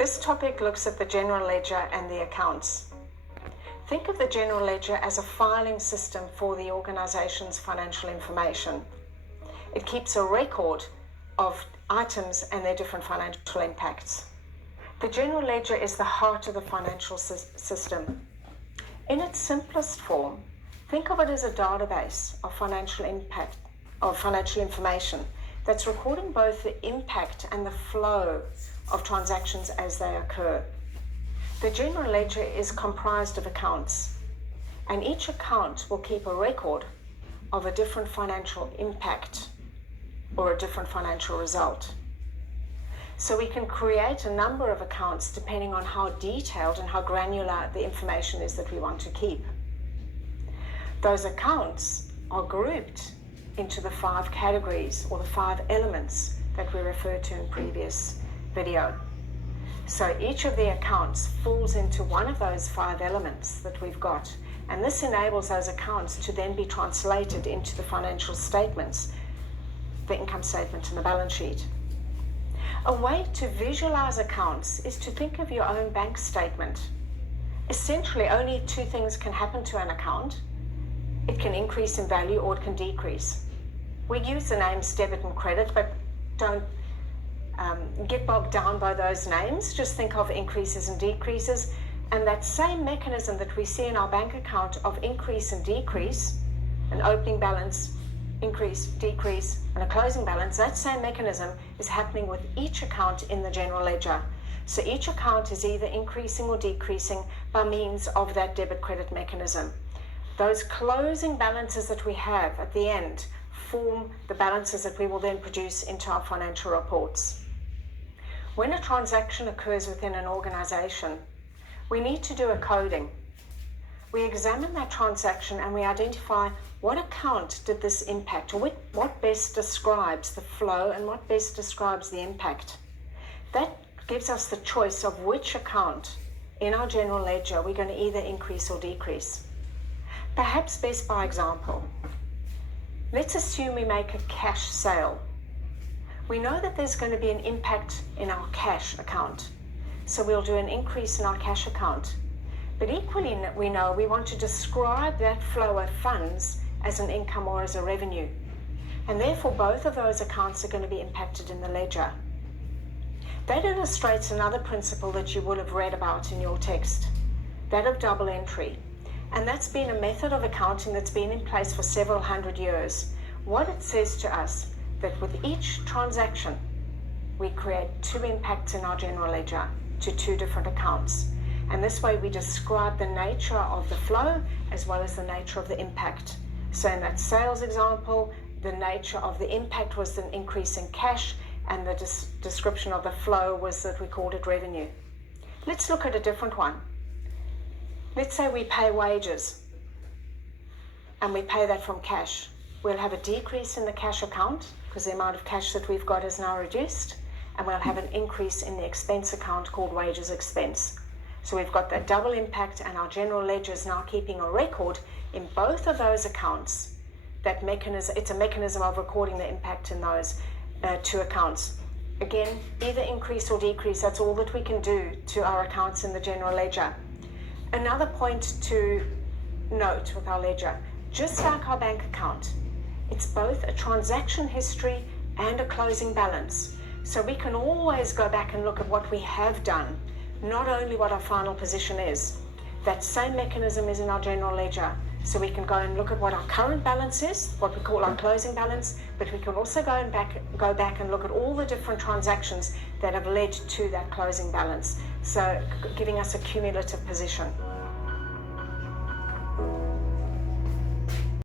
This topic looks at the general ledger and the accounts. Think of the general ledger as a filing system for the organization's financial information. It keeps a record of items and their different financial impacts. The general ledger is the heart of the financial system. In its simplest form, think of it as a database of financial information that's recording both the impact and the flow of transactions as they occur. The general ledger is comprised of accounts, and each account will keep a record of a different financial impact or a different financial result. So we can create a number of accounts depending on how detailed and how granular the information is that we want to keep. Those accounts are grouped into the 5 categories or the 5 elements that we referred to in previous video. So each of the accounts falls into one of those 5 elements that we've got, and this enables those accounts to then be translated into the financial statements, the income statement and the balance sheet. A way to visualize accounts is to think of your own bank statement. Essentially, only 2 things can happen to an account. It can increase in value or it can decrease. We use the names debit and credit, but don't get bogged down by those names. Just think of increases and decreases. And that same mechanism that we see in our bank account of increase and decrease, an opening balance, increase, decrease, and a closing balance, that same mechanism is happening with each account in the general ledger. So each account is either increasing or decreasing by means of that debit credit mechanism. Those closing balances that we have at the end form the balances that we will then produce into our financial reports. When a transaction occurs within an organization, we need to do a coding. We examine that transaction and we identify what account did this impact, or what best describes the flow and what best describes the impact. That gives us the choice of which account in our general ledger we're going to either increase or decrease. Perhaps best by example. Let's assume we make a cash sale. We know that there's going to be an impact in our cash account, so we'll do an increase in our cash account. But equally, we know we want to describe that flow of funds as an income or as a revenue. And therefore, both of those accounts are going to be impacted in the ledger. That illustrates another principle that you would have read about in your text, that of double entry. And that's been a method of accounting that's been in place for several hundred years. What it says to us, that with each transaction, we create 2 impacts in our general ledger to 2 different accounts. And this way we describe the nature of the flow as well as the nature of the impact. So in that sales example, the nature of the impact was an increase in cash, and the description of the flow was that we called it revenue. Let's look at a different one. Let's say we pay wages and we pay that from cash. We'll have a decrease in the cash account because the amount of cash that we've got is now reduced, and we'll have an increase in the expense account called wages expense. So we've got that double impact, and our general ledger is now keeping a record in both of those accounts. That mechanism, it's a mechanism of recording the impact in those 2 accounts. Again, either increase or decrease, that's all that we can do to our accounts in the general ledger. Another point to note with our ledger, just like our bank account, it's both a transaction history and a closing balance. So we can always go back and look at what we have done, not only what our final position is. That same mechanism is in our general ledger. So we can go and look at what our current balance is, what we call our closing balance, but we can also go back and look at all the different transactions that have led to that closing balance. So giving us a cumulative position.